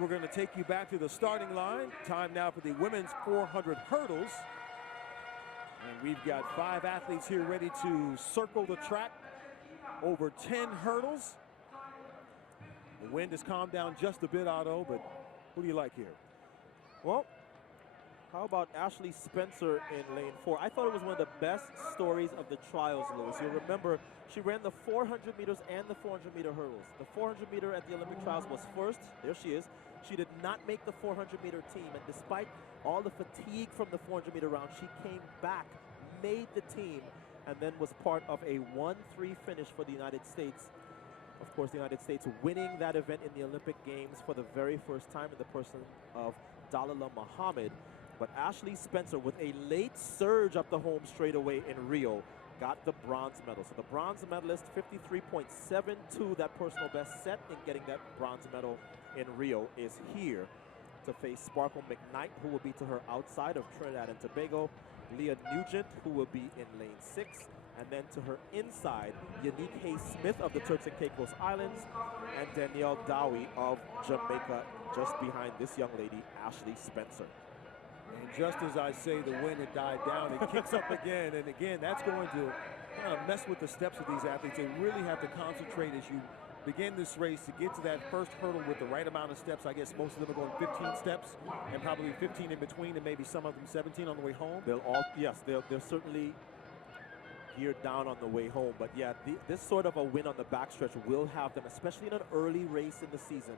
we're going to take you back to the starting line. Time now for the women's 400 hurdles. And we've got 5 athletes here ready to circle the track. Over 10 hurdles. The wind has calmed down just a bit, Otto, but who do you like here? Well, how about Ashley Spencer in lane 4? I thought it was one of the best stories of the trials, Louis. You'll remember she ran the 400 meters and the 400-meter hurdles. The 400-meter at the Olympic trials was first. There she is. She did not make the 400-meter team, and despite all the fatigue from the 400-meter round, she came back, made the team, and then was part of a 1-3 finish for the United States. Of course, the United States winning that event in the Olympic Games for the very first time in the person of Dalila Muhammad. But Ashley Spencer, with a late surge up the home straightaway in Rio, got the bronze medal. So the bronze medalist, 53.72, that personal best set in getting that bronze medal in Rio, is here to face Sparkle McKnight, who will be to her outside of Trinidad and Tobago, Leah Nugent, who will be in lane 6, and then to her inside, YANIQUE HAYE-SMITH of the Turks and Caicos Islands, and Danielle DOWIE of Jamaica, just behind this young lady, Ashley Spencer. And just as I say the wind had died down, it kicks up again, and again, that's going to kind of mess with the steps of these athletes. They really have to concentrate as you begin this race to get to that first hurdle with the right amount of steps. I guess most of them are going 15 steps, and probably 15 in between, and maybe some of them 17 on the way home. They'll all, yes, they're certainly geared down on the way home, but yeah, this sort of a win on the backstretch will have them, especially in an early race in the season,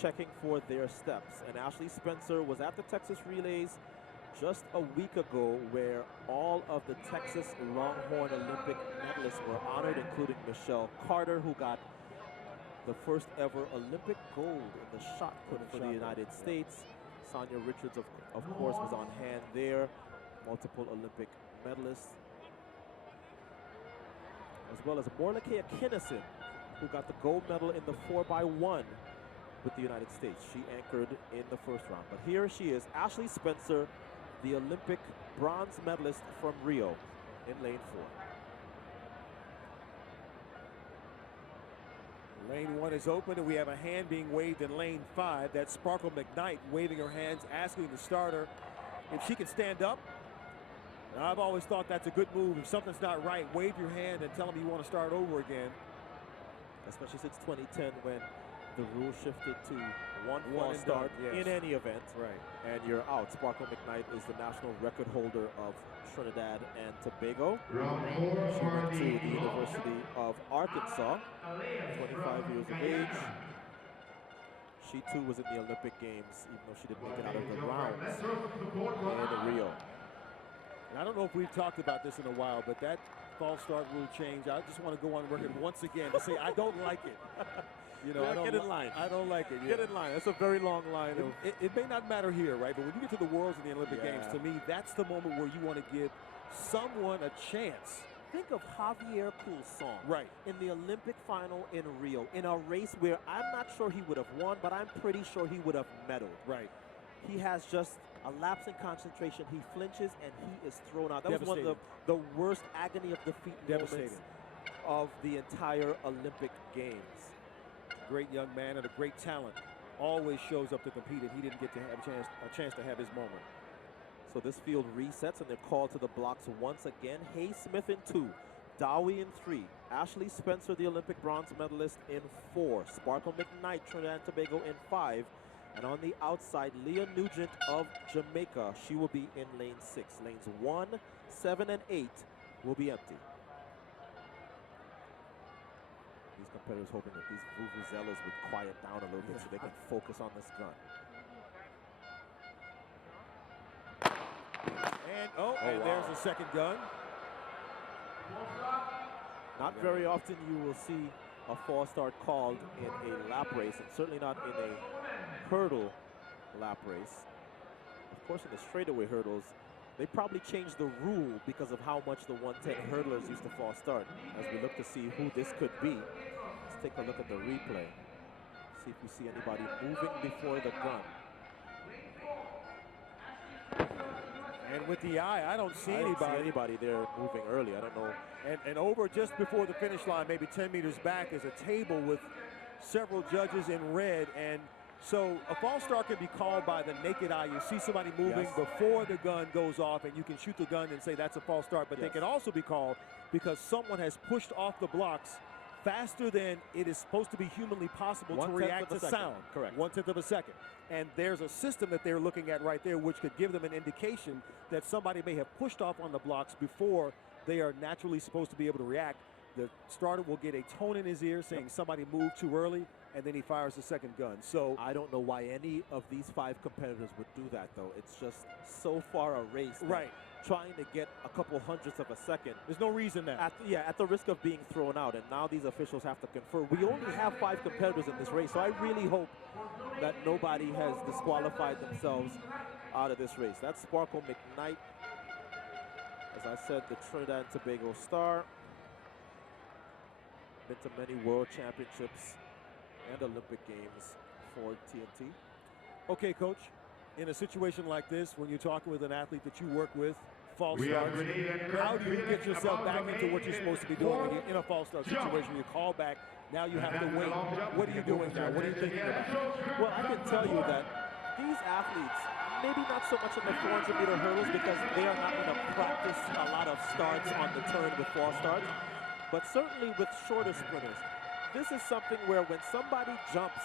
checking for their steps. And Ashley Spencer was at the Texas Relays just a week ago, where all of the Texas Longhorn Olympic medalists were honored, including Michelle Carter, who got the first ever Olympic gold in the shot put for the United States. Sonia Richards, of course, was on hand there, multiple Olympic medalists, as well as Morlakea Kinnison, who got the gold medal in the 4x1 with the United States. She anchored in the first round. But here she is, Ashley Spencer, the Olympic bronze medalist from Rio, in lane 4. Lane 1 is open, and we have a hand being waved in lane 5. That's Sparkle McKnight waving her hands, asking the starter if she can stand up. And I've always thought that's a good move. If something's not right, wave your hand and tell them you want to start over again. Especially since 2010, when the rule shifted to one false start in any event, and you're out. Sparkle McKnight is the national record holder of Trinidad and Tobago. She went to the University of Arkansas, 25 years of age. She too was in the Olympic Games, even though she didn't make it out of the rounds in Rio. And I don't know if we've talked about this in a while, but that false start rule change, I just want to go on record once again to say I don't like it. You know, get in line. I don't like it. Get in line. That's a very long line. It may not matter here, right? But when you get to the Worlds and the Olympic Games, to me, that's the moment where you want to give someone a chance. Think of Javier Coulson in the Olympic final in Rio, in a race where I'm not sure he would have won, but I'm pretty sure he would have medaled. He has just a lapse in concentration. He flinches and he is thrown out. That was one of the worst agony of defeat moments of the entire Olympic Games. Great young man and a great talent. Always shows up to compete, and he didn't get to have a chance to have his moment. So this field resets, and they're called to the blocks once again. HAYE-SMITH in 2, DOWIE in 3, Ashley Spencer, the Olympic bronze medalist, in 4, Sparkle McKnight, Trinidad and Tobago, in 5, and on the outside, Leah Nugent of Jamaica. She will be in lane 6. Lanes 1, 7, and 8 will be empty. These competitors hoping that these vuvuzelas would quiet down a little bit so they can focus on this gun. And there's the second gun. Not very often you will see a false start called in a lap race, and certainly not in a hurdle lap race. Of course, in the straightaway hurdles, they probably changed the rule because of how much the 110 hurdlers used to false start. As we look to see who this could be, let's take a look at the replay. See if we see anybody moving before the gun. And with the eye, I don't see anybody there moving early. I don't know. And over just before the finish line, maybe 10 meters back, is a table with several judges in red. And So a false start can be called by the naked eye. You see somebody moving Yes. before the gun goes off, and you can shoot the gun and say that's a false start. But they Yes. can also be called because someone has pushed off the blocks faster than it is supposed to be humanly possible to 1/10 react of a to second. sound. Correct. 1/10 of a second. And there's a system that they're looking at right there which could give them an indication that somebody may have pushed off on the blocks before they are naturally supposed to be able to react. The starter will get a tone in his ear saying somebody moved too early, and then he fires the second gun. So I don't know why any of these 5 competitors would do that, though. It's just so far a race. right. Trying to get a couple hundredths of a second. There's no reason now. At the risk of being thrown out, and now these officials have to confer. We only have 5 competitors in this race, so I really hope that nobody has disqualified themselves out of this race. That's Sparkle McKnight. As I said, the Trinidad and Tobago star. Been to many world championships and Olympic games for TNT. Okay, Coach, in a situation like this, when you're talking with an athlete that you work with, false starts, how do you get yourself back into what you're supposed to be doing when you're in a false start situation? You call back, now you have to wait. What are you doing now? What are you thinking about? Well, I can tell you that these athletes, maybe not so much in the 400-meter hurdles because they are not going to practice a lot of starts on the turn with false starts, but certainly with shorter sprinters. This is something where when somebody jumps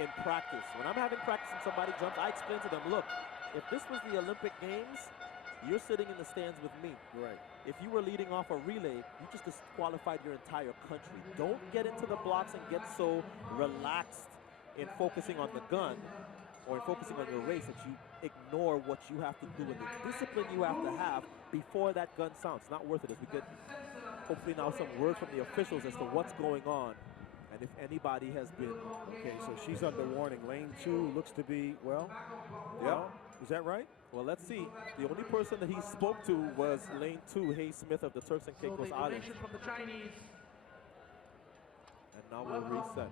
in practice, when I'm having practice and somebody jumps, I explain to them, look, if this was the Olympic Games, you're sitting in the stands with me. Right. If you were leading off a relay, you just disqualified your entire country. Don't get into the blocks and get so relaxed in focusing on the gun or in focusing on your race that you ignore what you have to do and the discipline you have to have before that gun sounds. It's not worth it. As we get hopefully now some word from the officials as to what's going on and if anybody has been. Okay, so she's under warning. Lane 2 looks to be, well, is that right? Well, let's see. The only person that he spoke to was lane 2, HAYE-SMITH of the Turks and Caicos Islands. From the Chinese. And now we'll reset.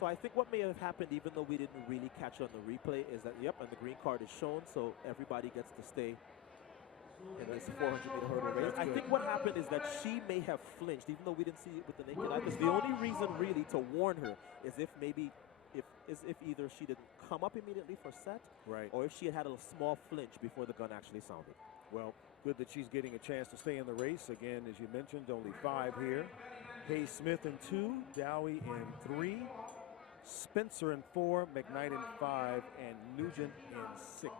So I think what may have happened, even though we didn't really catch it on the replay, is that, and the green card is shown, so everybody gets to stay in this 400-meter hurdle race. I think what happened is that she may have flinched, even though we didn't see it with the naked eye, because the only reason really to warn her is if maybe, if either she didn't come up immediately for set, Right. or if she had had a small flinch before the gun actually sounded. Well, good that she's getting a chance to stay in the race. Again, as you mentioned, only 5 here. HAYE-SMITH in 2, Dowie in 3, Spencer in 4, McKnight in 5, and Nugent in 6.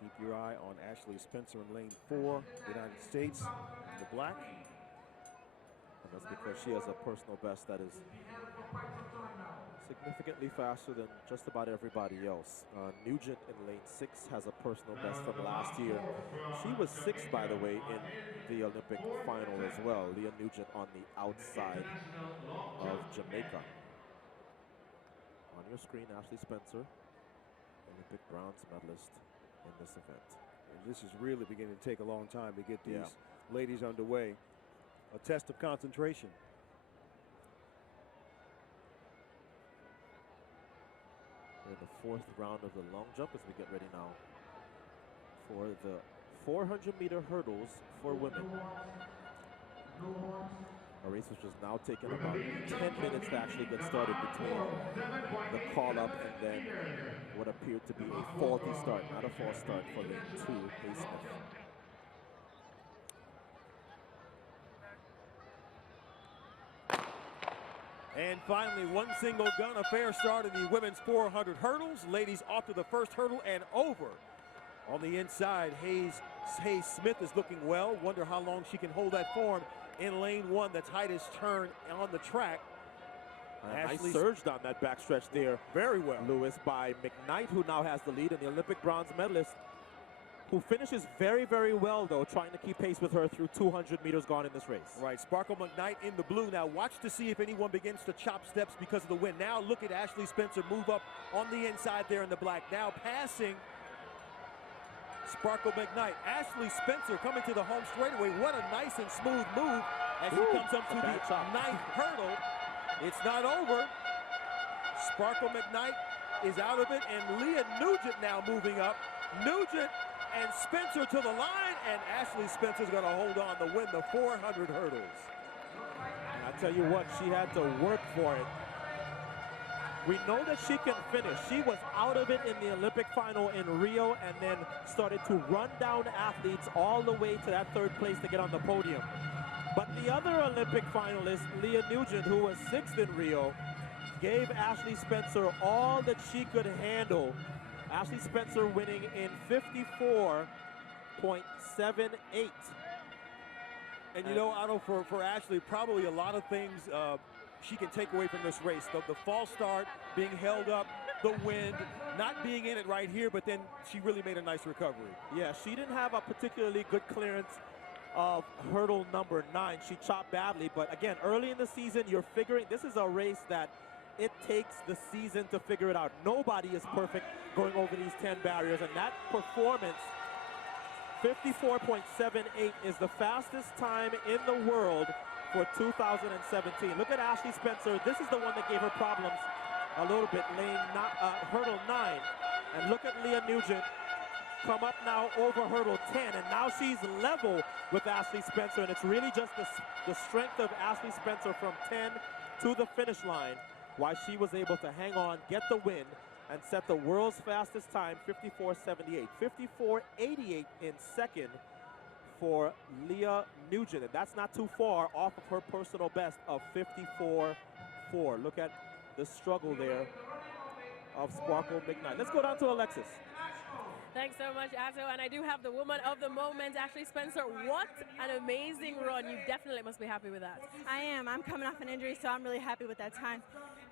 Keep your eye on Ashley Spencer in lane 4, United States, in the black. And that's because she has a personal best that is significantly faster than just about everybody else. Nugent in lane 6 has a personal best from last year. She was 6th, by the way, in the Olympic final as well. Leah Nugent on the outside of Jamaica. On your screen, Ashley Spencer, Olympic bronze medalist in this event. And this is really beginning to take a long time to get these ladies underway. A test of concentration. We're in the 4th round of the long jump as we get ready now for the 400-meter hurdles for women. A race which is now taking about 10 minutes to actually get started between the call-up and then what appeared to be a faulty start, not a false start for lane 2, HAYE-SMITH. And finally, one single gun, a fair start in the women's 400 hurdles. Ladies off to the first hurdle and over. On the inside, HAYE-SMITH is looking well. Wonder how long she can hold that form in lane 1, the tightest turn on the track. Nice surge down that backstretch there. Very well. Lewis by McKnight, who now has the lead, and the Olympic bronze medalist, who finishes very, very well, though, trying to keep pace with her through 200 meters gone in this race. Right, Sparkle McKnight in the blue. Now watch to see if anyone begins to chop steps because of the wind. Now look at Ashley Spencer move up on the inside there in the black. Now passing Sparkle McKnight. Ashley Spencer coming to the home straightaway. What a nice and smooth move as he comes up to the 9th hurdle. It's not over. Sparkle McKnight is out of it, and Leah Nugent now moving up. Nugent and Spencer to the line, and Ashley Spencer's going to hold on to win the 400 hurdles. And I tell you what, she had to work for it. We know that she can finish. She was out of it in the Olympic final in Rio and then started to run down athletes all the way to that third place to get on the podium. But the other Olympic finalist, Leah Nugent, who was 6th in Rio, gave Ashley Spencer all that she could handle. Ashley Spencer winning in 54.78. And you know, Otto, for Ashley, probably a lot of things she can take away from this race. The false start, being held up, the wind, not being in it right here, but then she really made a nice recovery. Yeah, she didn't have a particularly good clearance of hurdle number 9. She chopped badly, but again, early in the season, you're figuring this is a race that it takes the season to figure it out. Nobody is perfect going over these 10 barriers, and that performance, 54.78, is the fastest time in the world for 2017. Look at Ashley Spencer. This is the one that gave her problems a little bit, hurdle 9. And look at Leah Nugent come up now over hurdle 10, and now she's level with Ashley Spencer, and it's really just the strength of Ashley Spencer from 10 to the finish line why she was able to hang on, get the win, and set the world's fastest time, 54.78. 54.88 in second for Leah Nugent, and that's not too far off of her personal best of 54.4. Look at the struggle there of Sparkle McKnight. Let's go down to Alexis. Thanks so much, Otto. And I do have the woman of the moment, Ashley Spencer. What an amazing run. You definitely must be happy with that. I am. I'm coming off an injury, so I'm really happy with that time.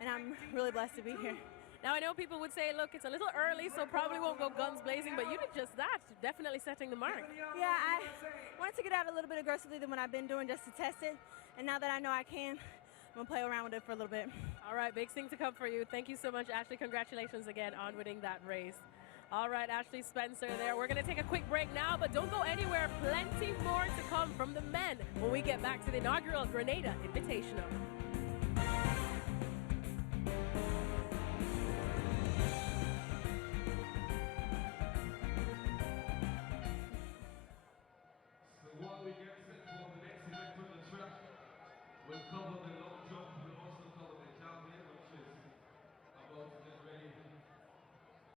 And I'm really blessed to be here. Now, I know people would say, look, it's a little early, so probably won't go guns blazing, but you did just that. Definitely setting the mark. Yeah, I wanted to get out a little bit aggressively than what I've been doing just to test it. And now that I know I can, I'm going to play around with it for a little bit. All right, big thing to come for you. Thank you so much, Ashley. Congratulations again on winning that race. All right, Ashley Spencer there. We're going to take a quick break now, but don't go anywhere. Plenty more to come from the men when we get back to the inaugural Grenada Invitational.